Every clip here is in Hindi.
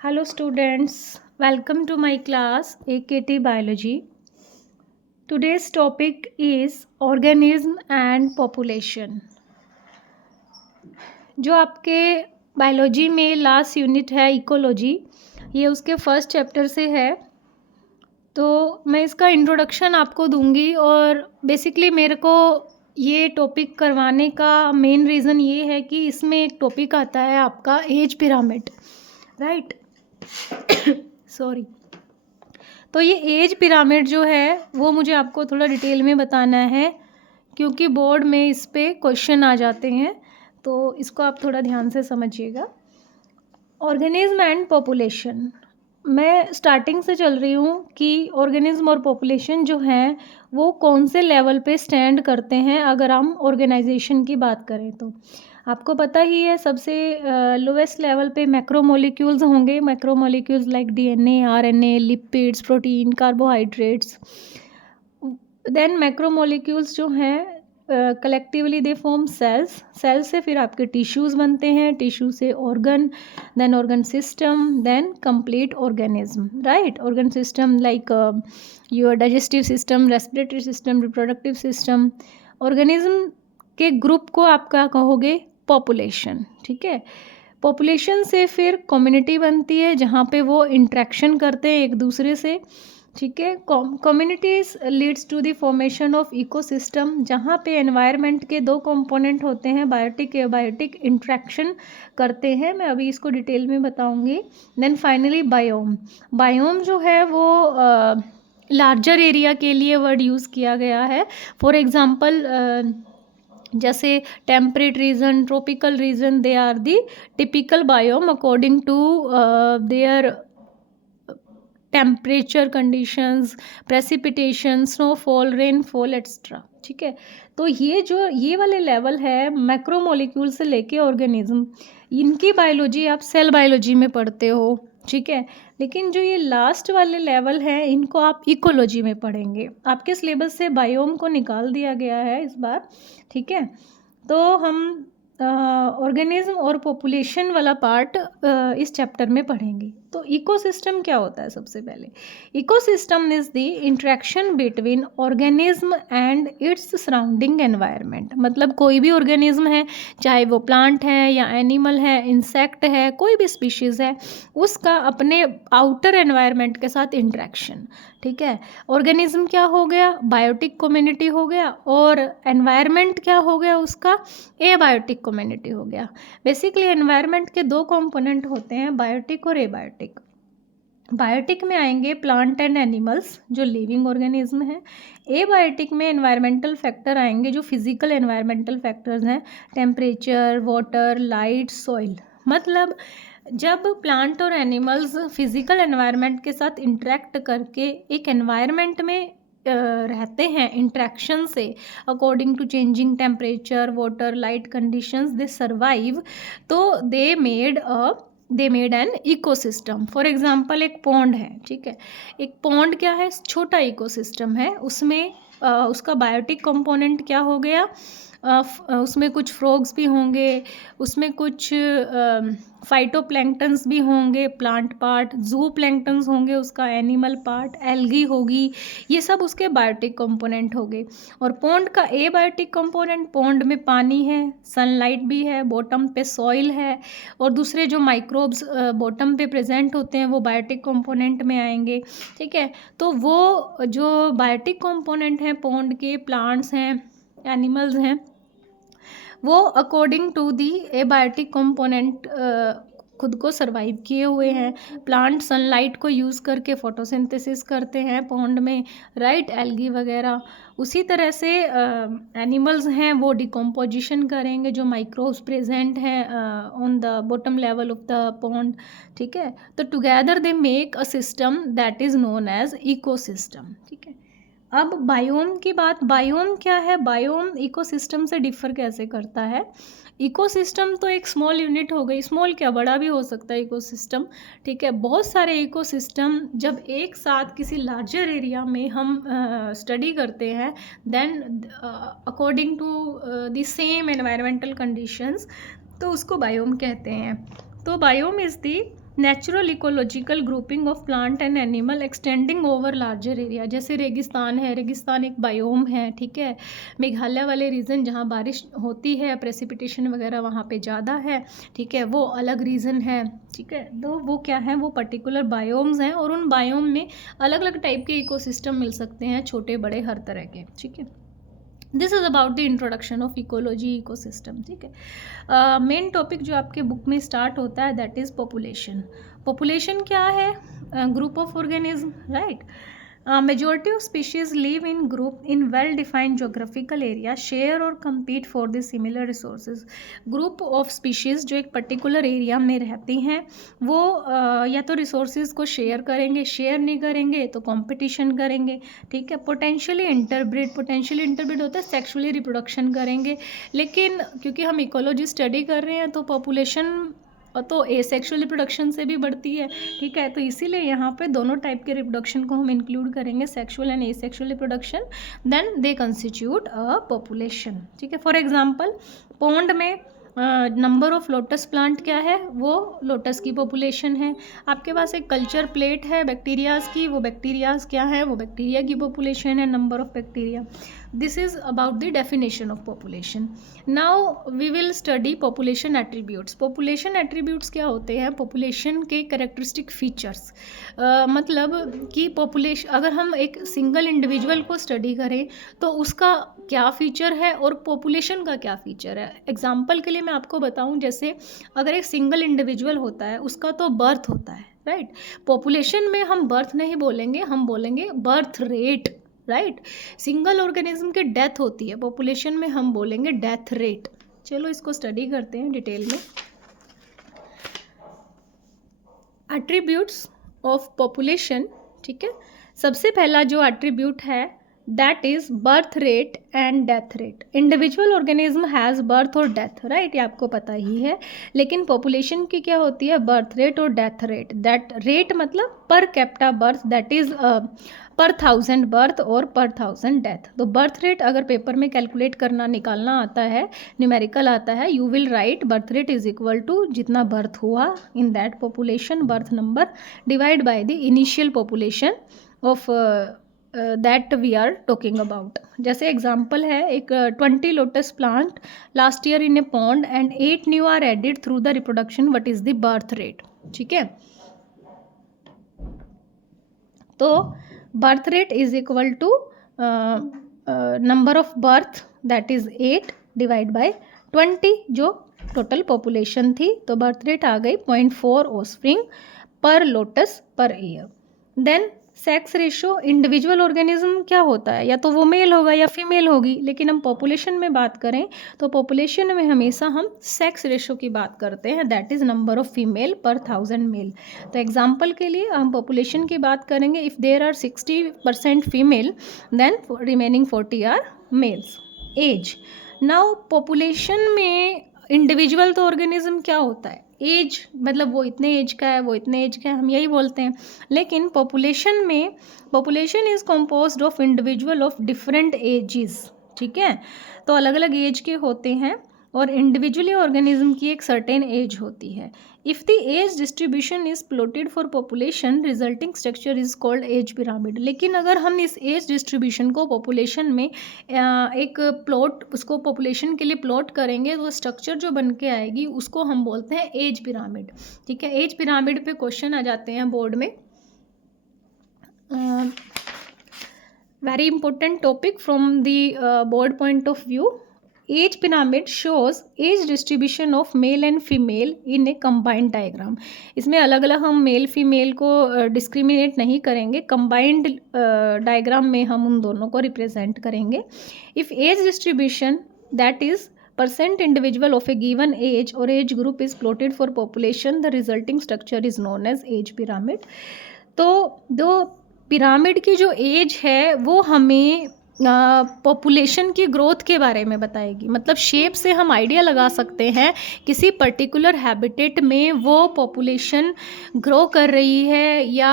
Hello students, welcome to my class AKT Biology. Today's topic is organism and population. जो आपके बायोलॉजी में लास्ट यूनिट है इकोलॉजी, ये उसके फर्स्ट चैप्टर से है। तो मैं इसका इंट्रोडक्शन आपको दूंगी और बेसिकली मेरे को ये टॉपिक करवाने का मेन रीज़न ये है कि इसमें एक टॉपिक आता है आपका एज पिरामिड, राइट। सॉरी। तो ये एज पिरामिड जो है वो मुझे आपको थोड़ा डिटेल में बताना है क्योंकि बोर्ड में इस पे क्वेश्चन आ जाते हैं, तो इसको आप थोड़ा ध्यान से समझिएगा। ऑर्गेनिज्म एंड पॉपुलेशन, मैं स्टार्टिंग से चल रही हूँ कि ऑर्गेनिज्म और पॉपुलेशन जो हैं वो कौन से लेवल पे स्टैंड करते हैं। अगर हम ऑर्गेनाइजेशन की बात करें तो आपको पता ही है सबसे लोवेस्ट लेवल पे मैक्रोमोलिक्यूल्स होंगे। Macromolecules like DNA, RNA, lipids, protein, carbohydrates. Then macromolecules जो हैं collectively they form cells. Cells से फिर आपके टिश्यूज़ बनते हैं, टिश्यू से organ, then organ system, then complete organism, right. Organ system like your digestive system, respiratory system, reproductive system. Organism के ग्रुप को आप क्या कहोगे? पॉपुलेशन, ठीक है। पॉपुलेशन से फिर कम्युनिटी बनती है जहाँ पे वो इंट्रैक्शन करते हैं एक दूसरे से, ठीक है। Communities leads to the formation of ecosystem, जहाँ पे एनवायरनमेंट के दो कंपोनेंट होते हैं, बायोटिक एबायोटिक, इंट्रैक्शन करते हैं। मैं अभी इसको डिटेल में बताऊंगी। Then finally biome. बायोम जो है वो लार्जर एरिया के लिए वर्ड यूज़ किया गया है। फॉर एग्जांपल जैसे temperate region, tropical region, they are the typical biome according to their temperature conditions, precipitation, snowfall, rainfall extra, ठीक है। तो ये वाले लेवल है मैक्रोमोलिक्यूल से लेके ऑर्गेनिज्म, इनकी बायोलॉजी आप सेल बायोलॉजी में पढ़ते हो, ठीक है। लेकिन जो ये लास्ट वाले लेवल है इनको आप इकोलॉजी में पढ़ेंगे। आपके सिलेबस से बायोम को निकाल दिया गया है इस बार, ठीक है। तो हम ऑर्गेनिज्म और पॉपुलेशन वाला पार्ट इस चैप्टर में पढ़ेंगे। तो इकोसिस्टम क्या होता है? सबसे पहले ecosystem is the interaction between organism and its surrounding environment. मतलब कोई भी ऑर्गेनिज्म है, चाहे वो प्लांट है या एनिमल है, इंसेक्ट है, कोई भी स्पीशीज़ है, उसका अपने आउटर एनवायरनमेंट के साथ इंटरेक्शन, ठीक है। ऑर्गेनिज्म क्या हो गया? बायोटिक कम्युनिटी हो गया। और एनवायरनमेंट क्या हो गया? उसका एबायोटिक कम्युनिटी हो गया। बेसिकली एनवायरनमेंट के दो कंपोनेंट होते हैं, बायोटिक और एबायोटिक। बायोटिक में आएंगे प्लांट एंड एनिमल्स जो लिविंग ऑर्गेनिज्म है। एबायोटिक में एनवायरमेंटल फैक्टर आएंगे जो फिजिकल एनवायरमेंटल फैक्टर्स हैं, टेम्परेचर, वाटर, लाइट, सॉइल। मतलब जब प्लांट और एनिमल्स फिजिकल एनवायरनमेंट के साथ इंटरेक्ट करके एक एनवायरनमेंट में रहते हैं इंट्रैक्शन से, according to changing temperature, water, light conditions, they survive. तो they made an ecosystem. For example एक पॉन्ड है, ठीक है। एक पॉन्ड क्या है? छोटा इकोसिस्टम है। उसमें उसका बायोटिक कंपोनेंट क्या हो गया? उसमें कुछ फ्रॉग्स भी होंगे, उसमें कुछ फाइटोप्लैंक्टन्स भी होंगे, प्लांट पार्ट, जू प्लैंक्टन्स होंगे, उसका एनिमल पार्ट, एल्गी होगी, ये सब उसके बायोटिक कंपोनेंट हो गए। और पॉन्ड का एबायोटिक कंपोनेंट, पॉन्ड में पानी है, सनलाइट भी है, बॉटम पे सॉइल है, और दूसरे जो माइक्रोब्स बॉटम पे प्रेजेंट होते हैं वो बायोटिक कंपोनेंट में आएंगे, ठीक है। तो वो जो बायोटिक कंपोनेंट हैं पॉन्ड के, प्लांट्स हैं, एनिमल्स हैं, वो according to the abiotic component खुद को सर्वाइव किए हुए हैं। प्लांट सनलाइट को यूज़ करके फोटोसिंथेसिस करते हैं पॉन्ड में, राइट, एल्गी वगैरह। उसी तरह से एनिमल्स हैं वो डिकम्पोजिशन करेंगे जो माइक्रोब्स प्रेजेंट हैं on the bottom level of the pond, ठीक है। तो together they make a system that is known as ecosystem, ठीक है। अब बायोम की बात, बायोम क्या है? बायोम इकोसिस्टम से डिफर कैसे करता है? इकोसिस्टम तो एक स्मॉल यूनिट हो गई, स्मॉल क्या बड़ा भी हो सकता है इकोसिस्टम, ठीक है। बहुत सारे इकोसिस्टम जब एक साथ किसी लार्जर एरिया में हम स्टडी करते हैं, then according to the same environmental conditions, तो उसको बायोम कहते हैं। तो biome is the natural ecological grouping of plant and animal extending over larger area, जैसे रेगिस्तान है, रेगिस्तान एक बायोम है, ठीक है। मेघालय वाले रीजन जहाँ बारिश होती है, प्रेसिपिटेशन वगैरह वहाँ पे ज़्यादा है, ठीक है, वो अलग रीजन है, ठीक है। तो वो क्या है, वो पर्टिकुलर बायोम्स हैं और उन बायोम में अलग अलग टाइप के इकोसिस्टम मिल सकते हैं, छोटे बड़े हर तरह के, ठीक है। This is about the introduction of ecology ecosystem, ठीक है। मेन टॉपिक जो आपके बुक में स्टार्ट होता है दैट इज़ पॉपुलेशन। पॉपुलेशन क्या है, group of organism, right. Majority of species live in group in well-defined geographical area, share or compete for the similar resources. Group of species जो एक particular area में रहती हैं वो या तो resources को share करेंगे, share नहीं करेंगे तो competition करेंगे, ठीक है। potentially interbreed होता है sexually reproduction करेंगे, लेकिन क्योंकि हम ecology study कर रहे हैं तो population तो एसेक्सुअल रिप्रोडक्शन से भी बढ़ती है, ठीक है। तो इसीलिए यहाँ पे दोनों टाइप के रिप्रोडक्शन को हम इंक्लूड करेंगे, sexual and asexual reproduction, then they constitute a population, ठीक है। फॉर एग्जांपल पॉन्ड में नंबर ऑफ लोटस प्लांट क्या है, वो लोटस की पॉपुलेशन है। आपके पास एक कल्चर प्लेट है बैक्टीरियाज की, वो बैक्टीरियाज क्या है, वो बैक्टीरिया की पॉपुलेशन है, number of bacteria. This is about the definition of population. Now we will study population attributes. Population attributes क्या होते हैं, पॉपुलेशन के कैरेक्टरिस्टिक फीचर्स। मतलब कि पॉपुलेशन, अगर हम एक सिंगल इंडिविजुअल को स्टडी करें तो उसका क्या फ़ीचर है और पॉपुलेशन का क्या फ़ीचर है। एग्जांपल के लिए मैं आपको बताऊं, जैसे अगर एक सिंगल इंडिविजुअल होता है उसका तो बर्थ होता है, राइट। पॉपुलेशन में हम बर्थ नहीं बोलेंगे, हम बोलेंगे birth rate, right. Single organism की डेथ होती है, पॉपुलेशन में हम बोलेंगे डेथ रेट। चलो इसको स्टडी करते हैं डिटेल में। एट्रीब्यूट्स ऑफ पॉपुलेशन, ठीक है। सबसे पहला जो एट्रीब्यूट है that is birth rate and death rate. Individual organism has birth और डेथ, राइट, ये आपको पता ही है। लेकिन पॉपुलेशन की क्या होती है, बर्थ रेट और डेथ रेट। दैट रेट मतलब per capita birth, that is पर 1000 बर्थ और पर 1000 डेथ। तो बर्थ रेट अगर पेपर में कैलकुलेट करना निकालना आता है, न्यूमेरिकल आता है, you will write birth rate is equal to जितना बर्थ हुआ in that population, birth number divide by the initial population of that we are talking about. जैसे एग्जाम्पल है, एक 20 lotus plant last year in a pond and 8 new are added through the reproduction, what is the birth rate, ठीक है। तो birth rate is equal to number of birth that is 8 divide by 20 जो टोटल पॉपुलेशन थी, तो बर्थ रेट आ गई 0.4 offspring per lotus per year. Then sex ratio, individual organism क्या होता है, या तो वो मेल होगा या फीमेल होगी, लेकिन हम पॉपुलेशन में बात करें तो पॉपुलेशन में हमेशा हम सेक्स रेशो की बात करते हैं, that is number of female पर 1000 मेल। तो एग्जांपल के लिए हम पॉपुलेशन की बात करेंगे, if there are 60% female then remaining 40 are males. Age, now population में इंडिविजुअल तो ऑर्गेनिज्म क्या होता है, एज मतलब वो इतने एज का है, वो इतने एज का है, हम यही बोलते हैं। लेकिन पॉपुलेशन में, population is composed of individual of different ages, ठीक है। तो अलग अलग एज के होते हैं और इंडिविजुअली ऑर्गेनिज्म की एक सर्टेन एज होती है। If the age distribution is plotted for population, resulting structure is called age pyramid. लेकिन अगर हम इस एज डिस्ट्रीब्यूशन को पॉपुलेशन में एक प्लॉट, उसको पॉपुलेशन के लिए प्लॉट करेंगे तो स्ट्रक्चर जो बन के आएगी उसको हम बोलते हैं एज पिरामिड, ठीक है। एज पिरामिड पे क्वेश्चन आ जाते हैं बोर्ड में, very important topic from the board point of view. Age pyramid shows age distribution of male and female in a combined diagram. इसमें अलग अलग हम मेल फीमेल को डिस्क्रिमिनेट नहीं करेंगे, कंबाइंड डायग्राम में हम उन दोनों को रिप्रेजेंट करेंगे। If age distribution that is percent individual of a given age और age group is plotted for population, the resulting structure is known as age pyramid. तो दो पिरामिड की जो एज है वो हमें पॉपुलेशन की ग्रोथ के बारे में बताएगी। मतलब शेप से हम आइडिया लगा सकते हैं किसी पर्टिकुलर हैबिटेट में वो पॉपुलेशन ग्रो कर रही है या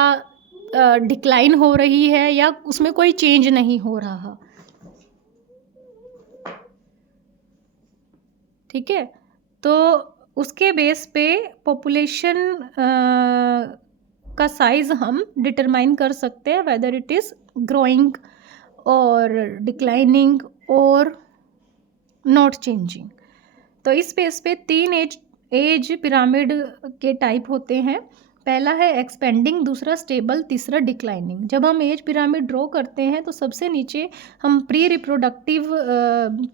डिक्लाइन हो रही है या उसमें कोई चेंज नहीं हो रहा, ठीक है। तो उसके बेस पे पॉपुलेशन का साइज़ हम डिटरमाइन कर सकते हैं, वेदर इट इज़ ग्रोइंग और डिक्लाइनिंग और नॉट चेंजिंग। तो इस बेस पे 3 एज पिरामिड के टाइप होते हैं। पहला है एक्सपेंडिंग, दूसरा स्टेबल, तीसरा डिक्लाइनिंग। जब हम एज पिरामिड ड्रॉ करते हैं तो सबसे नीचे हम प्री रिप्रोडक्टिव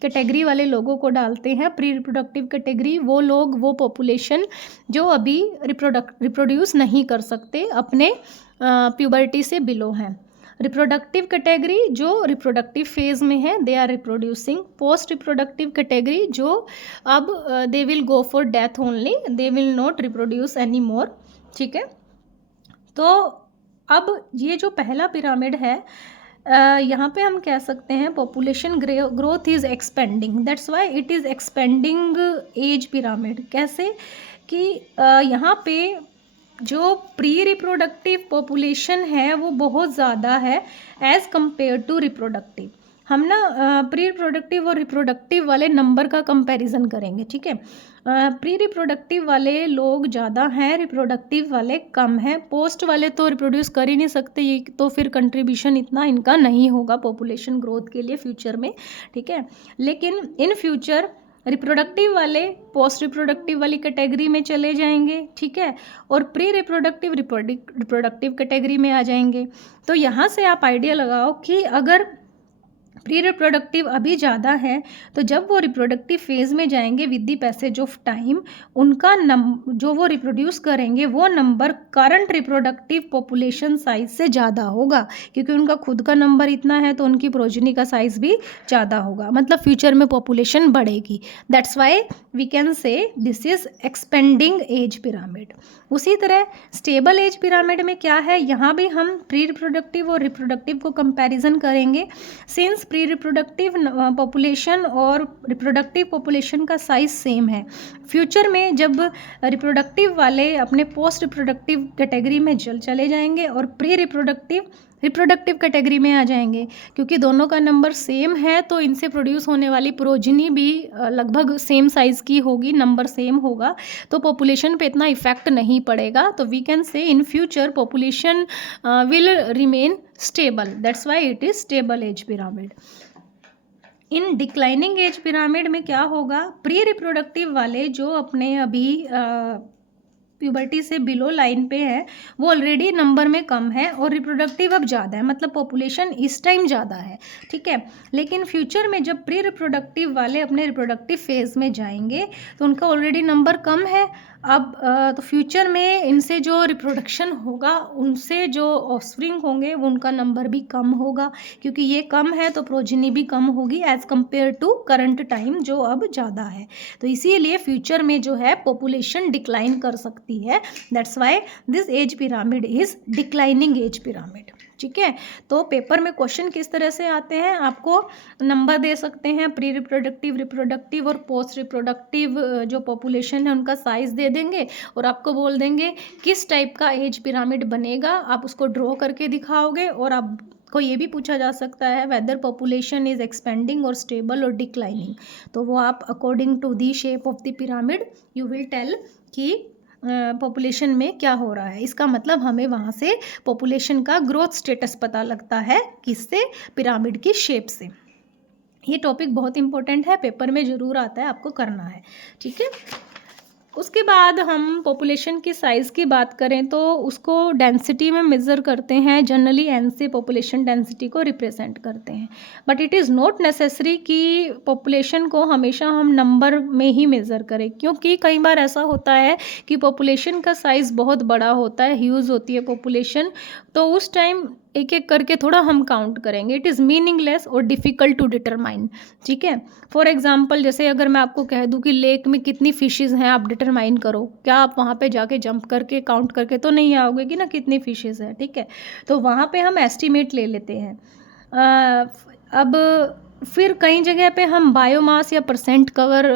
कैटेगरी वाले लोगों को डालते हैं। प्री रिप्रोडक्टिव कैटेगरी वो लोग, वो पॉपुलेशन जो अभी रिप्रोड्यूस नहीं कर सकते, अपने प्यूबर्टी से बिलो हैं। रिप्रोडक्टिव कैटेगरी जो रिप्रोडक्टिव फेज़ में है, they are reproducing. Post reproductive category जो अब they will go for death only, they will not reproduce any more. ठीक है, तो अब ये जो पहला पिरामिड है, यहाँ पे हम कह सकते हैं population growth is expanding, that's why it is expanding age pyramid. कैसे कि यहाँ पे जो प्री रिप्रोडक्टिव पॉपुलेशन है वो बहुत ज़्यादा है एज़ कम्पेयर टू रिप्रोडक्टिव। हम ना प्री रिप्रोडक्टिव और रिप्रोडक्टिव वाले नंबर का कंपैरिजन करेंगे। ठीक है, प्री रिप्रोडक्टिव वाले लोग ज़्यादा हैं, रिप्रोडक्टिव वाले कम हैं। पोस्ट वाले तो रिप्रोड्यूस कर ही नहीं सकते, ये तो फिर कंट्रीब्यूशन इतना इनका नहीं होगा पॉपुलेशन ग्रोथ के लिए फ्यूचर में। ठीक है, लेकिन इन फ्यूचर रिप्रोडक्टिव वाले पोस्ट रिप्रोडक्टिव वाली कैटेगरी में चले जाएंगे। ठीक है, और प्री रिप्रोडक्टिव रिप्रोडक्टिव कैटेगरी में आ जाएंगे। तो यहाँ से आप आइडिया लगाओ कि अगर प्री रिप्रोडक्टिव अभी ज़्यादा है तो जब वो रिप्रोडक्टिव फेज़ में जाएंगे with the passage of time, उनका जो वो रिप्रोड्यूस करेंगे वो number current reproductive population size से ज़्यादा होगा, क्योंकि उनका खुद का नंबर इतना है तो उनकी प्रोजनी का साइज़ भी ज़्यादा होगा, मतलब फ्यूचर में पॉपुलेशन बढ़ेगी। That's why we can say this is expanding age pyramid. उसी तरह स्टेबल एज पिरामिड में क्या है, यहाँ भी हम प्री रिप्रोडक्टिव और रिप्रोडक्टिव को कंपैरिजन करेंगे। सिंस प्री रिप्रोडक्टिव पॉपुलेशन और रिप्रोडक्टिव पॉपुलेशन का साइज सेम है, फ्यूचर में जब रिप्रोडक्टिव वाले अपने पोस्ट रिप्रोडक्टिव कैटेगरी में चले जाएंगे और प्री रिप्रोडक्टिव कैटेगरी में आ जाएंगे, क्योंकि दोनों का नंबर सेम है तो इनसे प्रोड्यूस होने वाली प्रोजनी भी लगभग सेम साइज़ की होगी, नंबर सेम होगा, तो पॉपुलेशन पे इतना इफेक्ट नहीं पड़ेगा। तो we can say in future population will remain stable, that's why it is stable age pyramid. In declining age pyramid में क्या होगा, प्री रिप्रोडक्टिव वाले जो अपने अभी प्यूबर्टी से बिलो लाइन पे है वो ऑलरेडी नंबर में कम है और रिप्रोडक्टिव अब ज़्यादा है, मतलब पॉपुलेशन इस टाइम ज़्यादा है। ठीक है, लेकिन फ्यूचर में जब प्री रिप्रोडक्टिव वाले अपने रिप्रोडक्टिव फेज़ में जाएंगे तो उनका ऑलरेडी नंबर कम है अब, तो फ्यूचर में इनसे जो रिप्रोडक्शन होगा, उनसे जो ऑफस्प्रिंग होंगे वो उनका नंबर भी कम होगा, क्योंकि ये कम है तो प्रोजनी भी कम होगी as compare to current time जो अब ज़्यादा है। तो इसीलिए फ्यूचर में जो है पॉपुलेशन डिक्लाइन कर सकती है, that's why this age pyramid is declining age pyramid. ठीक है, तो पेपर में क्वेश्चन किस तरह से आते हैं, आपको नंबर दे सकते हैं, प्री रिप्रोडक्टिव, रिप्रोडक्टिव और पोस्ट रिप्रोडक्टिव जो पॉपुलेशन है उनका साइज़ दे देंगे और आपको बोल देंगे किस टाइप का एज पिरामिड बनेगा, आप उसको ड्रॉ करके दिखाओगे। और आपको ये भी पूछा जा सकता है वेदर पॉपुलेशन इज़ एक्सपेंडिंग और स्टेबल और डिक्लाइनिंग, तो वो आप according to the shape of the pyramid you will tell कि पॉपुलेशन में क्या हो रहा है। इसका मतलब हमें वहाँ से पॉपुलेशन का ग्रोथ स्टेटस पता लगता है, किससे, पिरामिड की शेप से। ये टॉपिक बहुत इंपॉर्टेंट है, पेपर में ज़रूर आता है, आपको करना है। ठीक है, उसके बाद हम पॉपुलेशन की साइज़ की बात करें तो उसको डेंसिटी में मेज़र करते हैं, जनरली एन से पॉपुलेशन डेंसिटी को रिप्रेजेंट करते हैं, but it is not necessary कि पॉपुलेशन को हमेशा हम नंबर में ही मेज़र करें, क्योंकि कई बार ऐसा होता है कि पॉपुलेशन का साइज़ बहुत बड़ा होता है, ह्यूज होती है पॉपुलेशन, तो उस टाइम एक एक करके थोड़ा हम काउंट करेंगे, इट इज़ मीनिंगलेस और डिफ़िकल्ट टू डिटरमाइन। ठीक है, फॉर एग्जांपल जैसे अगर मैं आपको कह दूं कि लेक में कितनी फिशेज़ हैं, आप डिटरमाइन करो, क्या आप वहाँ पे जाके जंप करके काउंट करके तो नहीं आओगे कि ना कितनी फिशेज़ हैं। ठीक है, तो वहाँ पे हम एस्टिमेट ले लेते हैं। अब फिर कई जगह पे हम बायोमास या परसेंट कवर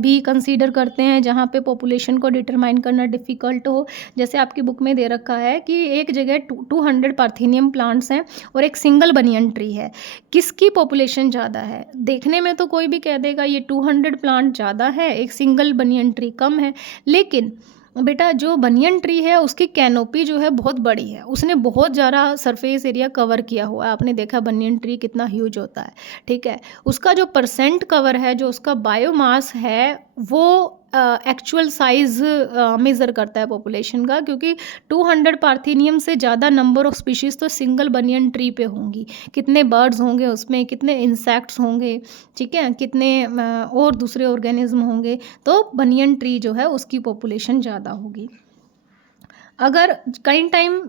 भी कंसीडर करते हैं, जहाँ पे पॉपुलेशन को डिटरमाइन करना डिफ़िकल्ट हो। जैसे आपकी बुक में दे रखा है कि एक जगह 200 पार्थेनियम प्लांट्स हैं और एक सिंगल बनियन ट्री है, किसकी पॉपुलेशन ज़्यादा है? देखने में तो कोई भी कह देगा ये 200 प्लांट ज़्यादा है, एक सिंगल बनियन ट्री कम है। लेकिन बेटा जो बनियन ट्री है उसकी कैनोपी जो है बहुत बड़ी है, उसने बहुत ज़्यादा सरफेस एरिया कवर किया हुआ है। आपने देखा बनियन ट्री कितना ह्यूज होता है, ठीक है। उसका जो परसेंट कवर है, जो उसका बायोमास है, वो एक्चुअल साइज़ मेज़र करता है पॉपुलेशन का, क्योंकि 200 पार्थेनियम से ज़्यादा नंबर ऑफ स्पीशीज़ तो सिंगल बनियन ट्री पे होंगी। कितने बर्ड्स होंगे उसमें, कितने इंसेक्ट्स होंगे, ठीक है, कितने और दूसरे ऑर्गेनिज्म होंगे, तो बनियन ट्री जो है उसकी पॉपुलेशन ज़्यादा होगी। अगर कई टाइम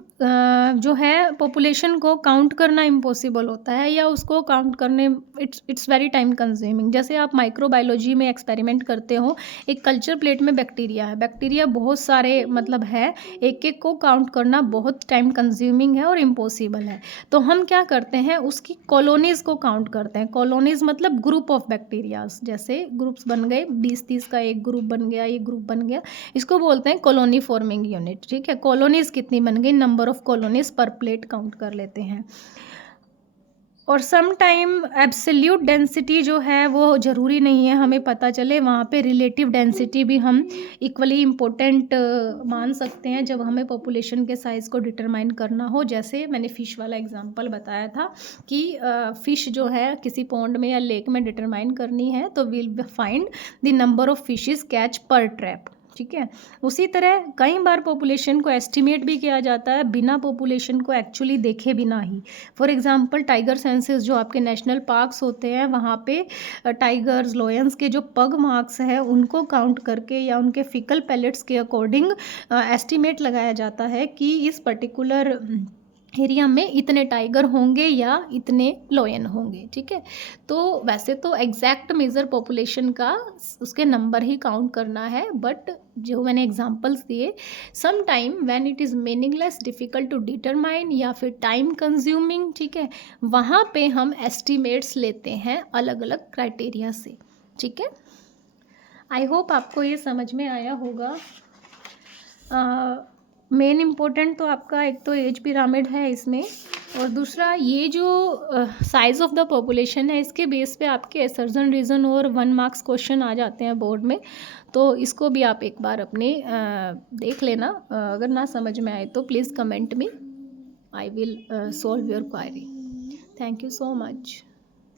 जो है पॉपुलेशन को काउंट करना इम्पॉसिबल होता है, या उसको काउंट करने इट्स वेरी टाइम कंज्यूमिंग। जैसे आप माइक्रोबायोलॉजी में एक्सपेरिमेंट करते हो, एक कल्चर प्लेट में बैक्टीरिया है, बैक्टीरिया बहुत सारे मतलब है, एक एक को काउंट करना बहुत टाइम कंज्यूमिंग है और इम्पॉसिबल है। तो हम क्या करते हैं, उसकी कॉलोनीज़ को काउंट करते हैं। कॉलोनीज़ मतलब ग्रुप ऑफ बैक्टीरियाज, जैसे ग्रुप्स बन गए 20-30 का, एक ग्रुप बन गया, ये ग्रुप बन गया, इसको बोलते हैं कॉलोनी फॉर्मिंग यूनिट, ठीक है। कॉलोनीज कितनी बन गई, नंबर ऑफ कॉलोनीज पर प्लेट काउंट कर लेते हैं। और सम टाइम एब्सोल्यूट डेंसिटी जो है वो ज़रूरी नहीं है हमें पता चले, वहाँ पे रिलेटिव डेंसिटी भी हम इक्वली इम्पोर्टेंट मान सकते हैं जब हमें पॉपुलेशन के साइज़ को डिटरमाइन करना हो। जैसे मैंने फ़िश वाला एग्जांपल बताया था कि फ़िश जो है किसी पॉन्ड में या लेक में डिटरमाइन करनी है, तो will find the number of fishes catch पर ट्रैप, ठीक है। उसी तरह कई बार पॉपुलेशन को एस्टिमेट भी किया जाता है बिना पॉपुलेशन को एक्चुअली देखे बिना ही। फॉर एग्जांपल टाइगर सेंसस जो आपके नेशनल पार्क्स होते हैं, वहाँ पे टाइगर्स लॉयंस के जो पग मार्क्स हैं उनको काउंट करके या उनके फिकल पैलेट्स के अकॉर्डिंग एस्टिमेट लगाया जाता है कि इस पर्टिकुलर एरिया में इतने टाइगर होंगे या इतने लॉयन होंगे, ठीक है। तो वैसे तो एग्जैक्ट मेजर पॉपुलेशन का उसके नंबर ही काउंट करना है, बट जो मैंने एग्जांपल्स दिए, some time when it is meaningless, difficult to determine या फिर टाइम कंज्यूमिंग, ठीक है, वहाँ पे हम एस्टिमेट्स लेते हैं अलग अलग क्राइटेरिया से, ठीक है। आई होप आपको ये समझ में आया होगा। मेन इम्पोर्टेंट तो आपका एक तो एज पिरामिड है इसमें, और दूसरा ये जो साइज़ ऑफ द पॉपुलेशन है, इसके बेस पे आपके असर्जन रीज़न और 1 मार्क्स क्वेश्चन आ जाते हैं बोर्ड में। तो इसको भी आप एक बार अपने देख लेना। अगर ना समझ में आए तो please comment me, I will solve your query. Thank you so much.